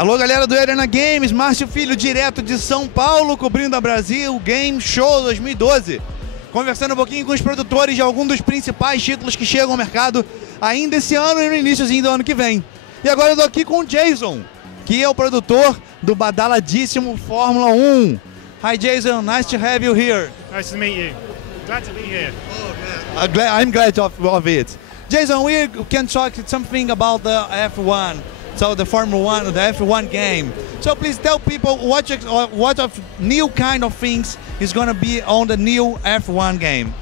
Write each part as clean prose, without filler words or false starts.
Alô, galera do Arena Games, Márcio Filho, direto de São Paulo, cobrindo a Brasil Game Show 2012. Conversando um pouquinho com os produtores de alguns dos principais títulos que chegam ao mercado ainda esse ano e no iníciozinho do ano que vem. E agora eu tô aqui com o Jason, que é o produtor do badaladíssimo Fórmula 1. Hi Jason, nice to have you here. Nice to meet you. Glad to be here. I'm glad of it. Jason, we can talk something about the F1. So the Formula 1, the F1 game. So please tell people what of new kind of things is going to be on the new F1 game.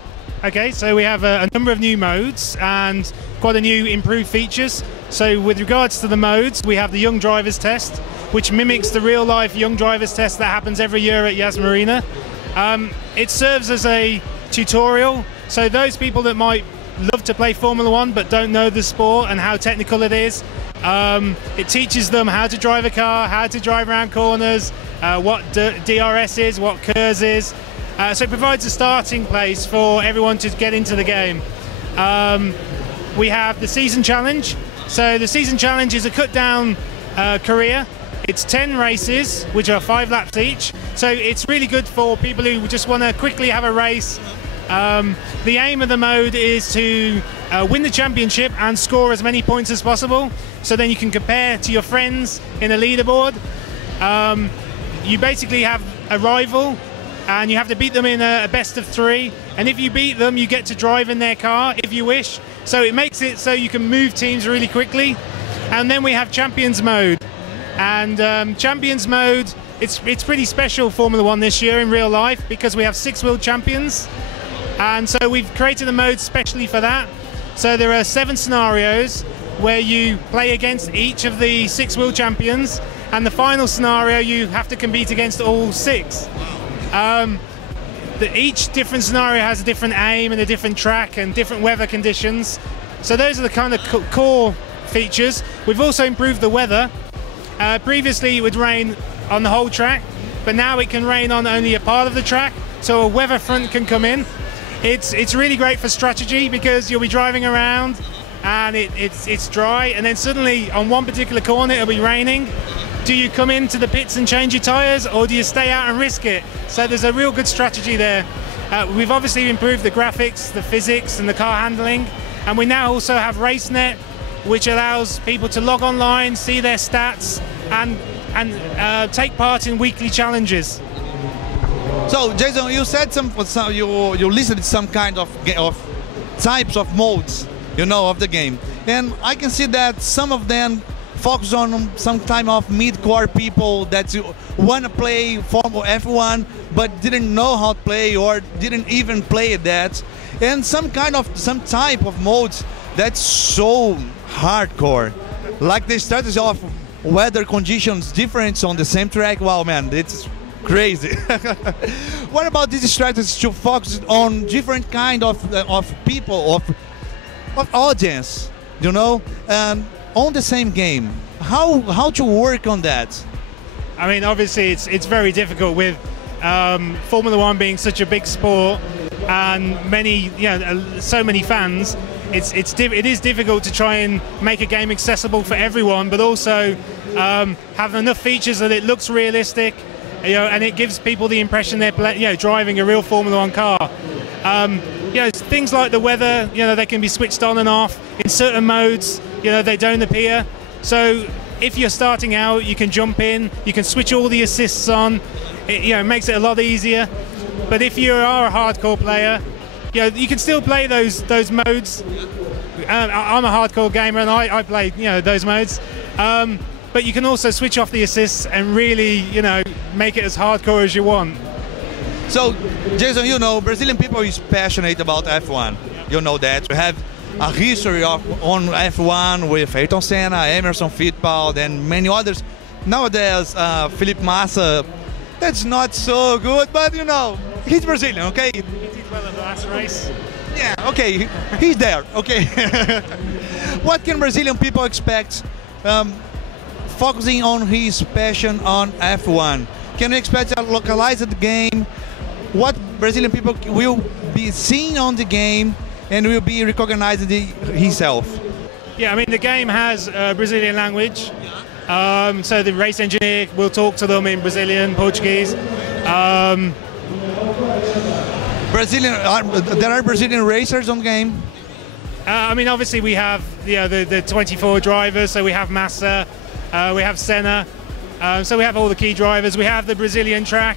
Okay, so we have a number of new modes and quite a new improved features. So with regards to the modes, we have the Young Drivers Test, which mimics the real-life Young Drivers Test that happens every year at Yas Marina. It serves as a tutorial, so those people that might love to play Formula 1 but don't know the sport and how technical it is, it teaches them how to drive a car, how to drive around corners, what DRS is, what KERS is. So it provides a starting place for everyone to get into the game. We have the Season Challenge. So the Season Challenge is a cut-down career. It's 10 races, which are 5 laps each. So it's really good for people who just want to quickly have a race. The aim of the mode is to win the championship and score as many points as possible, so then you can compare to your friends in a leaderboard. You basically have a rival and you have to beat them in a best of 3, and if you beat them you get to drive in their car if you wish, so it makes it so you can move teams really quickly. And then we have Champions Mode, and Champions Mode, it's pretty special Formula 1 this year in real life because we have 6 world champions. And so we've created a mode specially for that. So there are 7 scenarios where you play against each of the 6 world champions, and the final scenario you have to compete against all 6. Each different scenario has a different aim and a different track and different weather conditions. So those are the kind of core features. We've also improved the weather. Previously it would rain on the whole track, but now it can rain on only a part of the track, so a weather front can come in. It's really great for strategy because you'll be driving around and it's dry, and then suddenly on one particular corner it'll be raining. Do you come into the pits and change your tyres, or do you stay out and risk it? So there's a real good strategy there. We've obviously improved the graphics, the physics and the car handling, and we now also have RaceNet, which allows people to log online, see their stats and take part in weekly challenges. So Jason, you said you listed some kind of types of modes, you know, of the game, and I can see that some of them focus on some type of mid-core people that want to play Formula F1 but didn't know how to play or didn't even play that, and some type of modes that's so hardcore, like the strategy of weather conditions different on the same track. Wow, man, it's crazy. What about this strategy to focus on different kind of people, of audience, you know, on the same game? How to work on that? I mean, obviously it's very difficult with Formula 1 being such a big sport and many, so many fans. It is difficult to try and make a game accessible for everyone, but also have enough features that it looks realistic, and it gives people the impression they're driving a real Formula 1 car. Things like the weather, they can be switched on and off. In certain modes, they don't appear. So if you're starting out, you can jump in, you can switch all the assists on. It makes it a lot easier. But if you are a hardcore player, you can still play those modes. I'm a hardcore gamer and I play those modes. But you can also switch off the assists and really, make it as hardcore as you want. So, Jason, Brazilian people is passionate about F1. You know that. We have a history on F1 with Ayrton Senna, Emerson Fittipaldi, and many others. Nowadays, Felipe Massa, that's not so good, but he's Brazilian, okay? He did well at the last race. Yeah, okay, he's there, okay. What can Brazilian people expect focusing on his passion on F1? Can we expect a localized game? What Brazilian people will be seeing on the game and will be recognizing himself? Yeah, I mean the game has Brazilian language, So the race engineer will talk to them in Brazilian, Portuguese. There are Brazilian racers on game. I mean, obviously we have the 24 drivers. So we have Massa, we have Senna. So we have all the key drivers. We have the Brazilian track,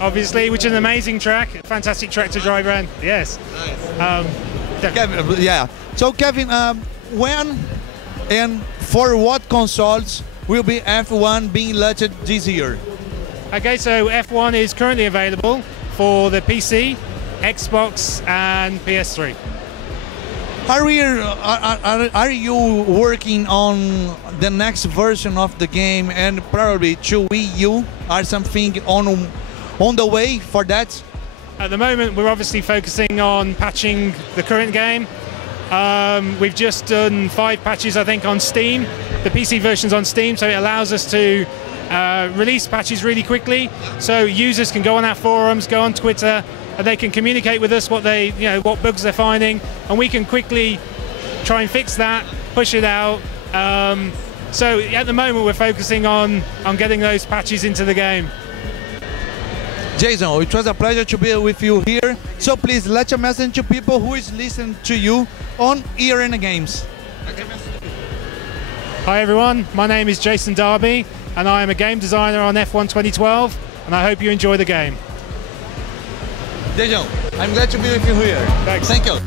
obviously, which is an amazing track, fantastic track to drive around. Yes. Nice. Kevin, yeah. So Kevin, when and for what consoles will be F1 being launched this year? Okay, so F1 is currently available for the PC, Xbox, and PS3. Are you working on the next version of the game and probably to Wii U? Are something on the way for that? At the moment, we're obviously focusing on patching the current game. We've just done 5 patches, I think, on Steam. The PC version's on Steam, so it allows us to release patches really quickly. So users can go on our forums, go on Twitter, and they can communicate with us what bugs they're finding, and we can quickly try and fix that, push it out. So at the moment, we're focusing on getting those patches into the game. Jason, it was a pleasure to be with you here. So please let your message to people who is listening to you on Arena Games. Hi everyone, my name is Jason Darby, and I am a game designer on F1 2012, and I hope you enjoy the game. Jason, I'm glad to be with you here. Thanks. Thank you.